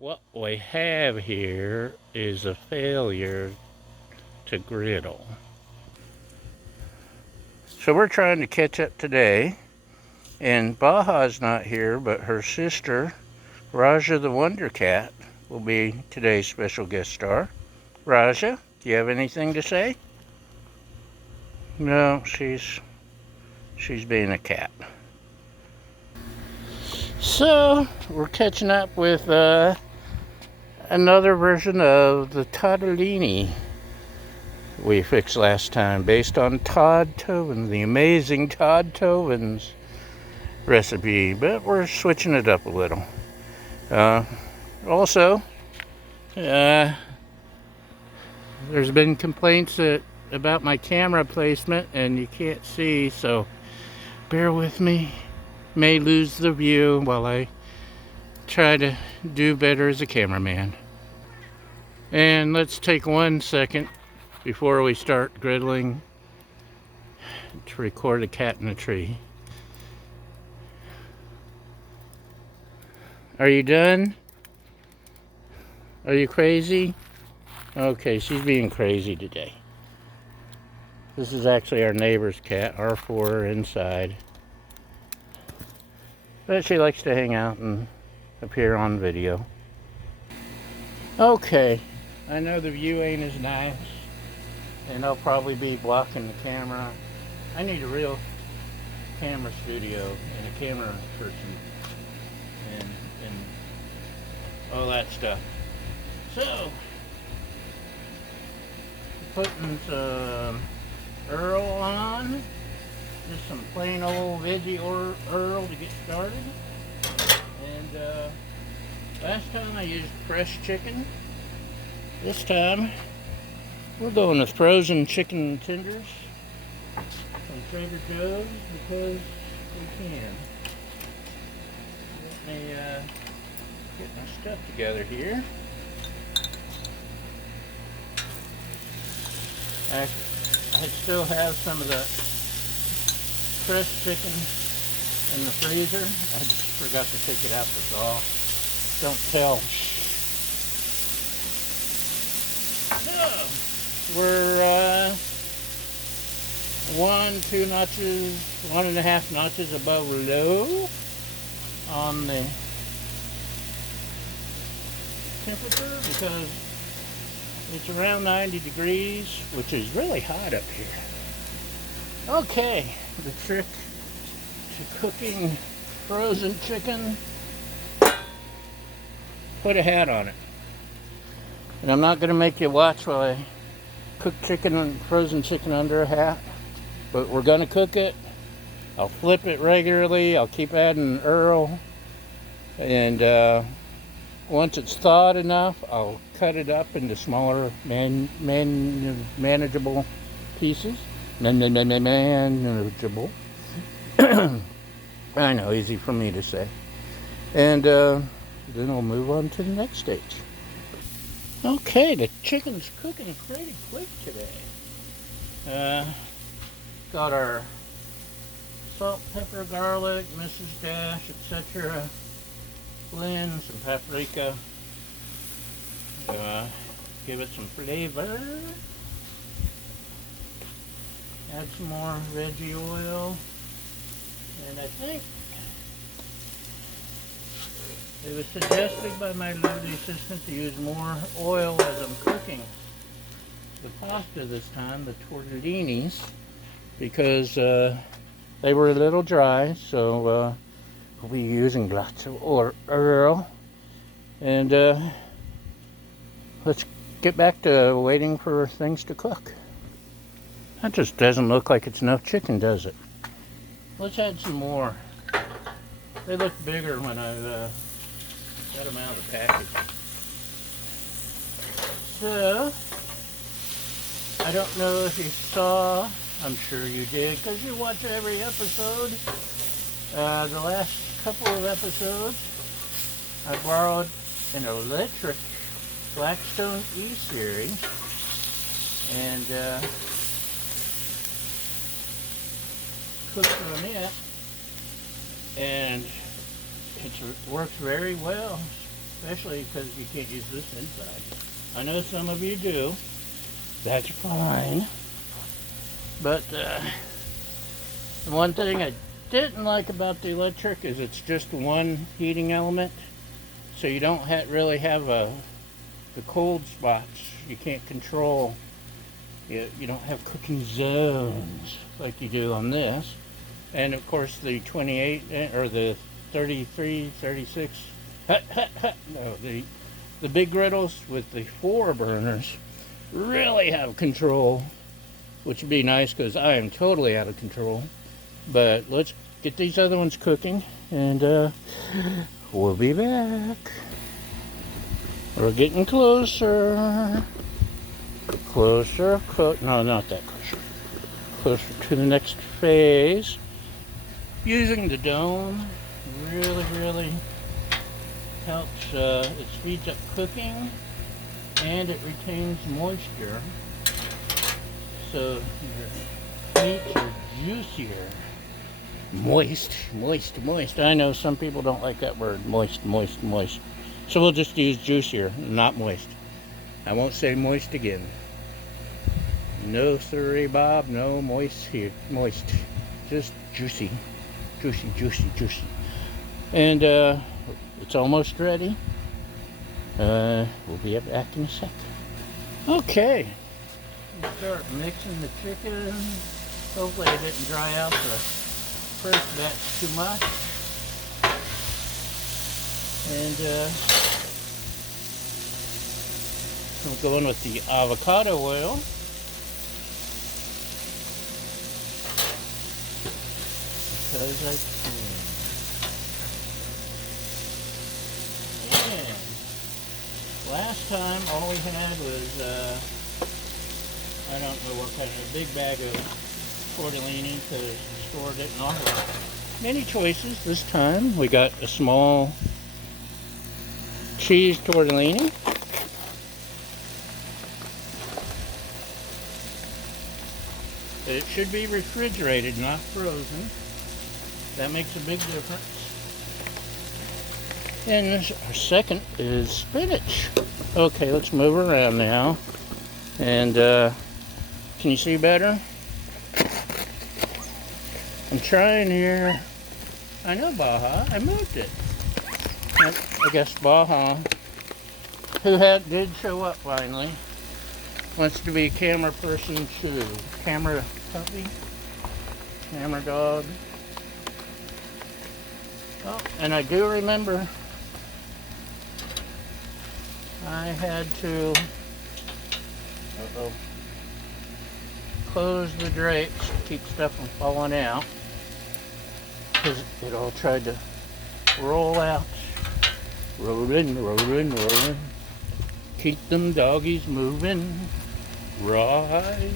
What we have here is a failure to griddle. So we're trying to catch up today, and Baja's not here, but her sister, Raja the Wonder Cat, will be today's special guest star. Raja, do you have anything to say? No, she's being a cat. So we're catching up with another version of the Toddelini we fixed last time, based on Todd Toven, the amazing Todd Toven's recipe, but we're switching it up a little. Also, there's been complaints about my camera placement, and you can't see, so bear with me. May lose the view while I try to do better as a cameraman. And let's take 1 second before we start griddling to record a cat in a tree. Are you done? Are you crazy? Okay, she's being crazy today. This is actually our neighbor's cat, R4, inside. But she likes to hang out and appear on video. Okay, I know the view ain't as nice, and I'll probably be blocking the camera. I need a real camera studio and a camera person and all that stuff. So, putting some Earl on, just some plain old veggie Earl to get started. And last time I used fresh chicken. This time we're going with frozen chicken tenders from Trader Joe's because we can. Let me get my stuff together here. I still have some of the fresh chicken in the freezer. I just forgot to take it out, that's all. Don't tell. So, we're 1.5 notches above low on the temperature because it's around 90 degrees, which is really hot up here. Okay, the trick to cooking frozen chicken, put a hat on it. And I'm not going to make you watch while I cook chicken and frozen chicken under a hat, but we're going to cook it. I'll flip it regularly. I'll keep adding Earl. And once it's thawed enough, I'll cut it up into smaller, manageable pieces. Manageable. I know, easy for me to say. And then I'll move on to the next stage. Okay, the chicken's cooking pretty quick today. Got our salt, pepper, garlic, Mrs. Dash, etc. Blend some paprika. Give it some flavor. Add some more veggie oil. And I think it was suggested by my lady assistant to use more oil as I'm cooking the pasta this time, the tortellinis, because they were a little dry, so we'll be using lots of oil. And let's get back to waiting for things to cook. That just doesn't look like it's enough chicken, does it? Let's add some more. They look bigger when I got them out of the package. So, I don't know if you saw, I'm sure you did, because you watch every episode. The last couple of episodes, I borrowed an electric Blackstone E-Series, and cooked on it, and it works very well. especially because you can't use this inside. I know some of you do. That's fine. But the one thing I didn't like about the electric is it's just one heating element, so you don't really have the cold spots. You can't control. You don't have cooking zones like you do on this. And of course the 28 or the 33, 36, no, the big griddles with the 4 burners really have control, which would be nice because I am totally out of control. But let's get these other ones cooking, and we'll be back. We're getting closer. Closer, no, not that closer. Closer to the next phase. Using the dome really helps. It speeds up cooking, and it retains moisture, so your meats are juicier. Moist. I know some people don't like that word, moist. So we'll just use juicier, not moist. I won't say moist again. No siree, Bob, no moist here. Moist. Just juicy. Juicy. And it's almost ready. We'll be back in a sec. Okay. Start mixing the chicken. Hopefully it didn't dry out the first batch too much. And we'll go in with the avocado oil. Because I can. And last time all we had was, I don't know what kind of, a big bag of tortellini because we stored it and all that. Many choices this time. We got a small cheese tortellini. It should be refrigerated, not frozen. That makes a big difference. And our second is spinach. Okay, let's move around now. And can you see better? I'm trying here. I know Baja. I moved it. I guess Baja, who did show up finally, wants to be a camera person too. Camera puppy. Camera dog. Oh, and I do remember I had to close the drapes to keep stuff from falling out because it all tried to roll out. Rolling. Keep them doggies moving. Ride.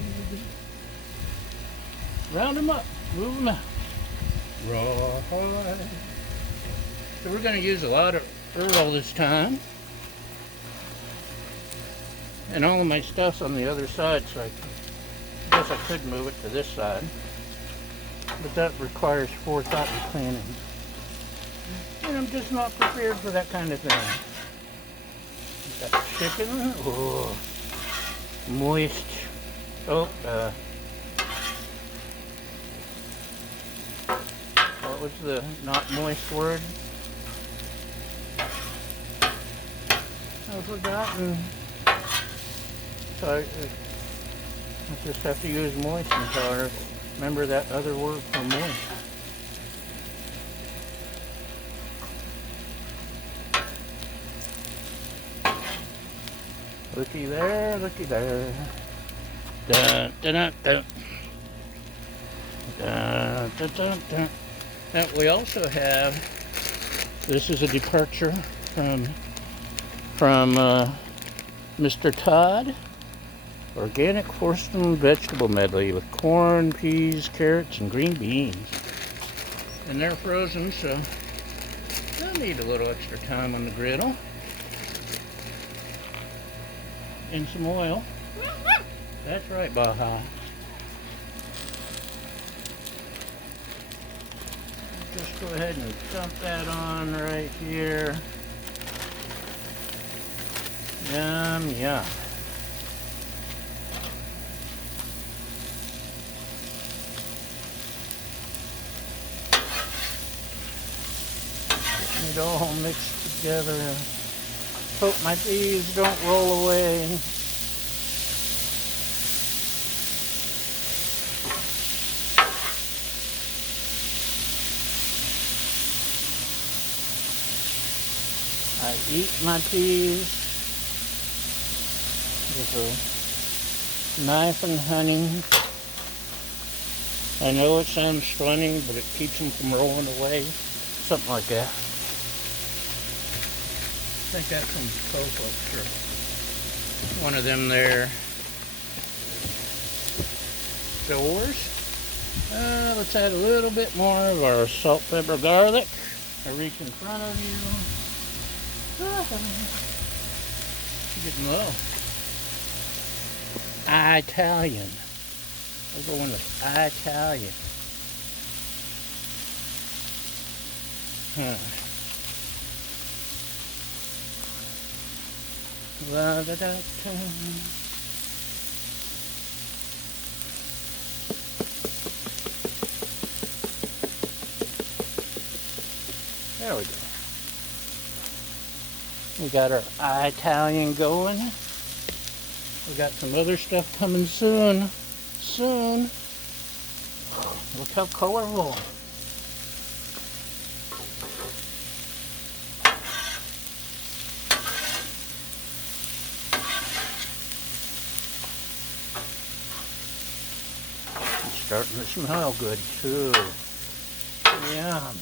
Round them up. Move them out. Ride. So we're going to use a lot of Earl this time. And all of my stuff's on the other side, so I guess I could move it to this side. But that requires forethought and planning. And I'm just not prepared for that kind of thing. Got chicken. Oh, moist. Oh, what was the not moist word? I've forgotten. So I just have to use moist until I remember that other word for moist. Looky there. Dun, dun, dun, dun. Dun, dun, dun, dun. Now we also have, this is a departure from Mr. Todd, organic forced-in vegetable medley with corn, peas, carrots, and green beans. And they're frozen, so they'll need a little extra time on the griddle. And some oil. That's right, Baja. Just go ahead and dump that on right here. Yum, yum. Getting it all mixed together. Hope my peas don't roll away. I eat my peas with a knife and honey. I know it sounds funny, but it keeps them from rolling away. Something like that. I think that's from Coco, or one of them there stores. Let's add a little bit more of our salt, pepper, garlic. I reach in front of you. Getting low. Italian. We're going with Italian. La da da da. There we go. We got our Italian going. We got some other stuff coming soon. Soon. Look how colorful. It's starting to smell good too. Yum.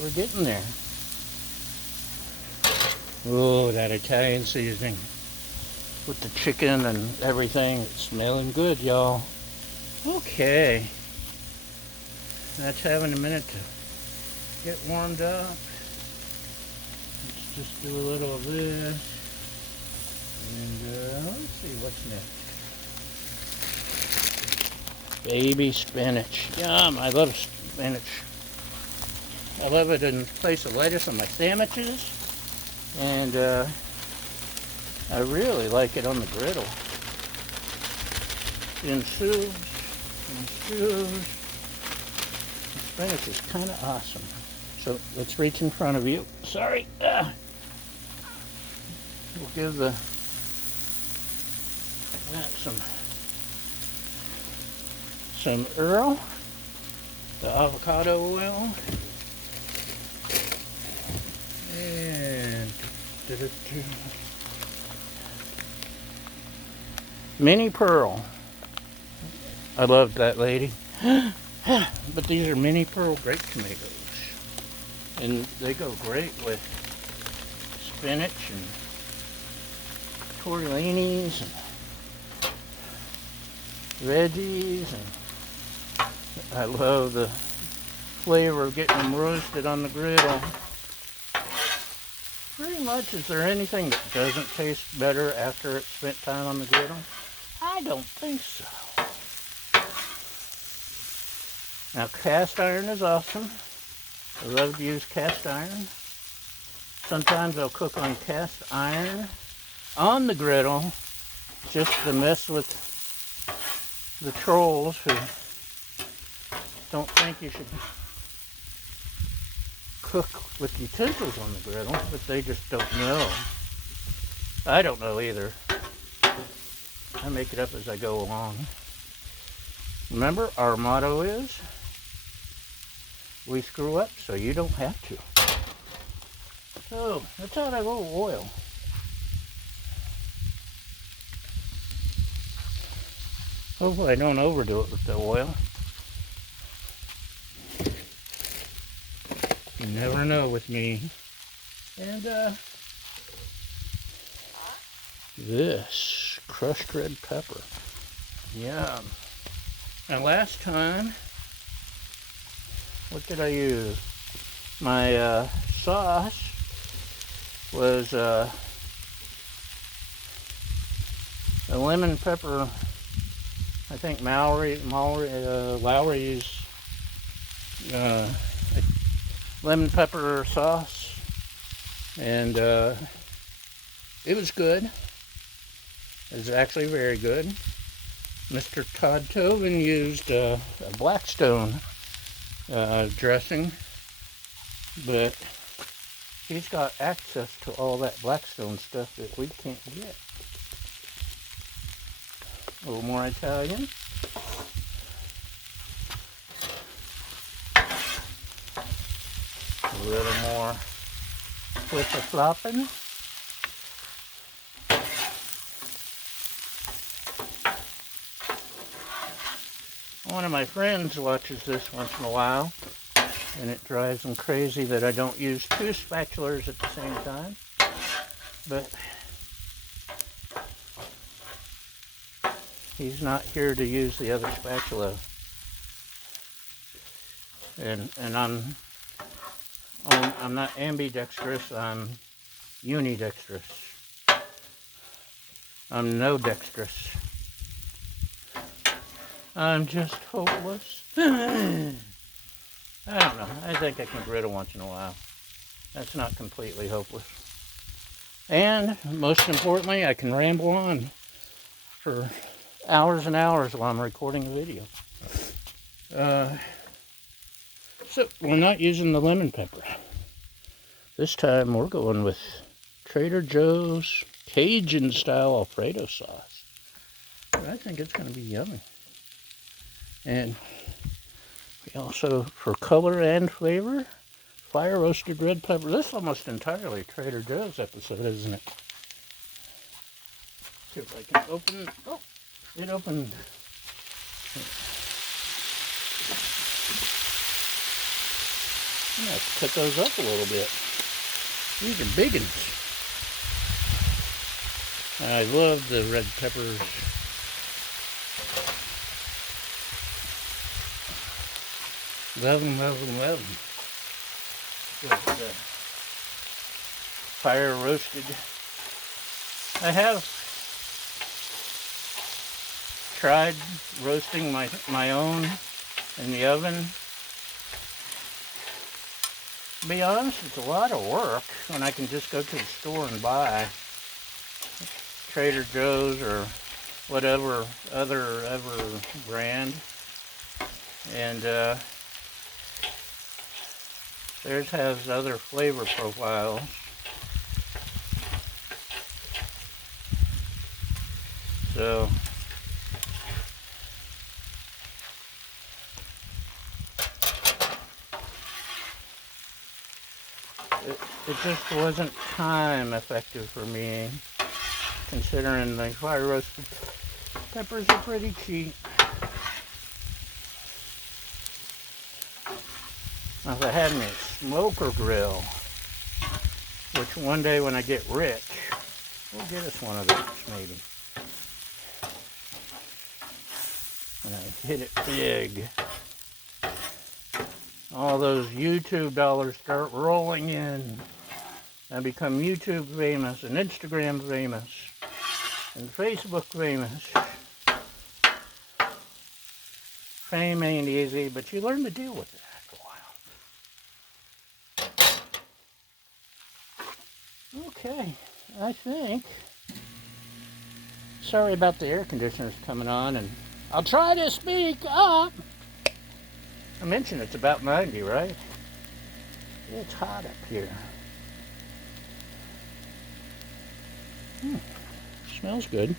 We're getting there. Oh, that Italian seasoning with the chicken and everything. It's smelling good, y'all. Okay. That's having a minute to get warmed up. Let's just do a little of this. And let's see what's next. Baby spinach. Yum, I love spinach. I love it in place of lettuce on my sandwiches. And I really like it on the griddle. In soups, in stews. Spinach is kind of awesome. So let's reach in front of you. Sorry. We'll give that some Earl, the avocado oil, and mini pearl. I love that lady. But these are mini pearl grape tomatoes, and they go great with spinach and tortellinis and veggies, and I love the flavor of getting them roasted on the griddle. Pretty much, is there anything that doesn't taste better after it's spent time on the griddle? I don't think so. Now, cast iron is awesome. I love to use cast iron. Sometimes I'll cook on cast iron on the griddle just to mess with the trolls who don't think you should cook with utensils on the griddle, but they just don't know. I don't know either. I make it up as I go along. Remember, our motto is, we screw up so you don't have to. So, let's add a little oil. Hopefully I don't overdo it with the oil. You never know with me. And this crushed red pepper. Yum. And last time, what did I use? My sauce was The lemon pepper, I think Lowry's lemon pepper sauce, and it was good. It was actually very good. Mr. Todd Toven used a Blackstone dressing, but he's got access to all that Blackstone stuff that we can't get. A little more Italian. A little more with the flopping. One of my friends watches this once in a while, and it drives him crazy that I don't use two spatulas at the same time. But he's not here to use the other spatula. And I'm not ambidextrous, I'm unidextrous. I'm no dextrous. I'm just hopeless. I don't know. I think I can griddle once in a while. That's not completely hopeless. And most importantly, I can ramble on for hours and hours while I'm recording a video. So we're not using the lemon pepper. This time we're going with Trader Joe's Cajun style alfredo sauce. I think it's going to be yummy. And we also, for color and flavor, fire roasted red pepper. This is almost entirely Trader Joe's episode, isn't it? See if I can open. Oh, it opened. I'm going to have to cut those up a little bit. These are big ones. I love the red peppers. Love them, love them, love them. With fire roasted. I have tried roasting my own in the oven. To be honest, it's a lot of work when I can just go to the store and buy Trader Joe's or whatever other brand. And theirs has other flavor profiles. So it just wasn't time effective for me, considering the fire roasted peppers are pretty cheap. Now, if I had me a smoker grill, which one day when I get rich, we'll get us one of those maybe. And I hit it big. All those YouTube dollars start rolling in. I become YouTube famous and Instagram famous and Facebook famous. Fame ain't easy, but you learn to deal with it after a while. Okay, I think. Sorry about the air conditioners coming on, and I'll try to speak up. I mentioned it's about 90, right? It's hot up here. Smells good.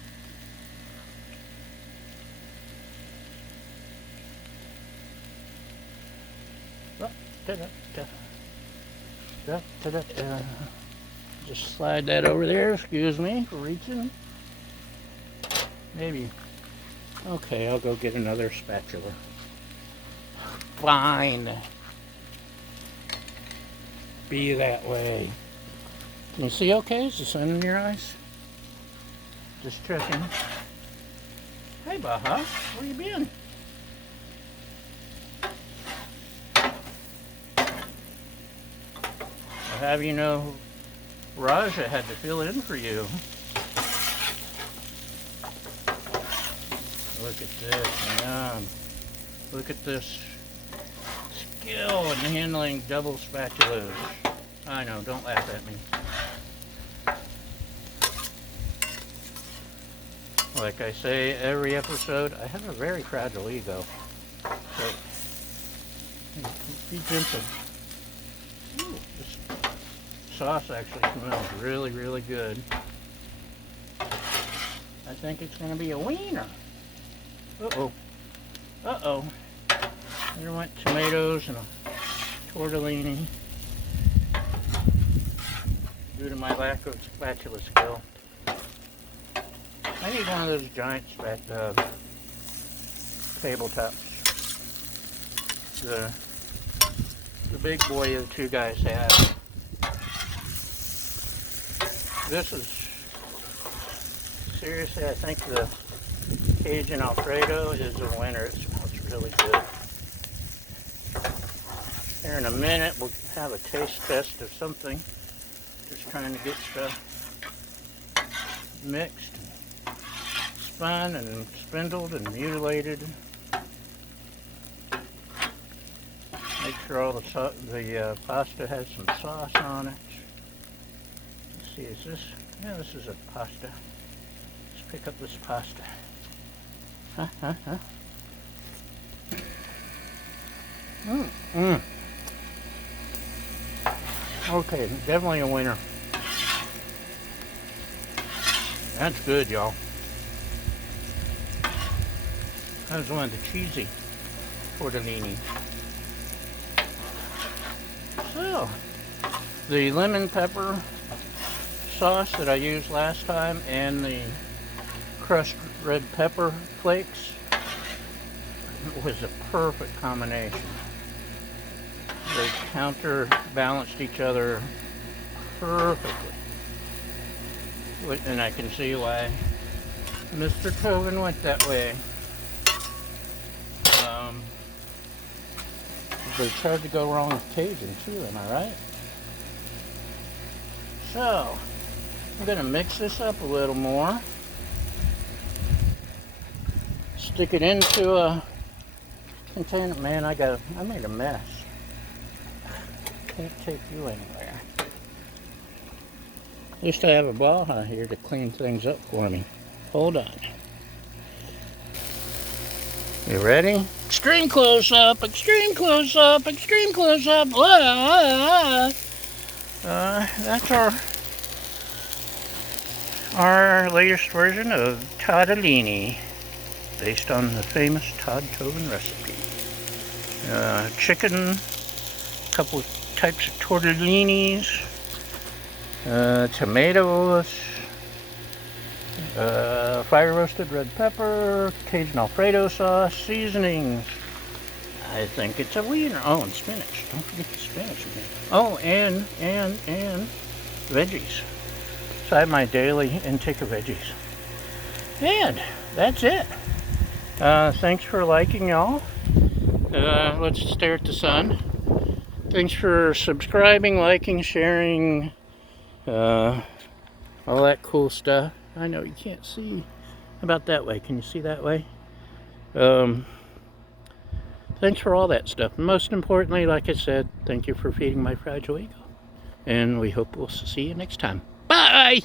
Just slide that over there. Excuse me for reaching. Maybe. Okay, I'll go get another spatula. Fine. Be that way. Can you see okay? Is the sun in your eyes? Just checking. Hey, Baha, where you been? I'll have you know, Raja had to fill in for you. Look at this, yum. Look at this skill in handling double spatulas. I know, don't laugh at me. Like I say every episode, I have a very fragile ego. So, be gentle. Ooh, this sauce actually smells really, really good. I think it's going to be a wiener. Uh-oh. Uh-oh. There went tomatoes and a tortellini. Due to my lack of spatula skill. I need one of those giant tabletops. The big boy the two guys have. This is, seriously, I think the Cajun alfredo is a winner. It smells really good. Here in a minute, we'll have a taste test of something. Just trying to get stuff mixed, spun and spindled and mutilated. Make sure all the pasta has some sauce on it. Let's see, is this? Yeah, this is a pasta. Let's pick up this pasta. Okay, definitely a winner. That's good, y'all. That was one of the cheesy tortellini. So, the lemon pepper sauce that I used last time and the crushed red pepper flakes was a perfect combination. They counterbalanced each other perfectly. And I can see why Mr. Toven went that way. But it's hard to go wrong with Cajun too, am I right? So, I'm going to mix this up a little more. Stick it into a container. Man, I made a mess. Can't take you anywhere. At least I have a Baja here to clean things up for me. Hold on. You ready? Extreme close up, extreme close up, extreme close up. That's our latest version of Toddelini, based on the famous Todd Toven recipe. Chicken, a couple types of tortellinis, tomatoes, fire roasted red pepper, Cajun alfredo sauce, seasonings. I think it's a wiener. Oh, and spinach. Don't forget the spinach again. Oh, and veggies. So I have my daily intake of veggies. And that's it. Thanks for liking, y'all. Let's stare at the sun. Thanks for subscribing, liking, sharing, all that cool stuff. I know you can't see about that way. Can you see that way? Thanks for all that stuff. And most importantly, like I said, thank you for feeding my fragile ego. And we hope we'll see you next time. Bye!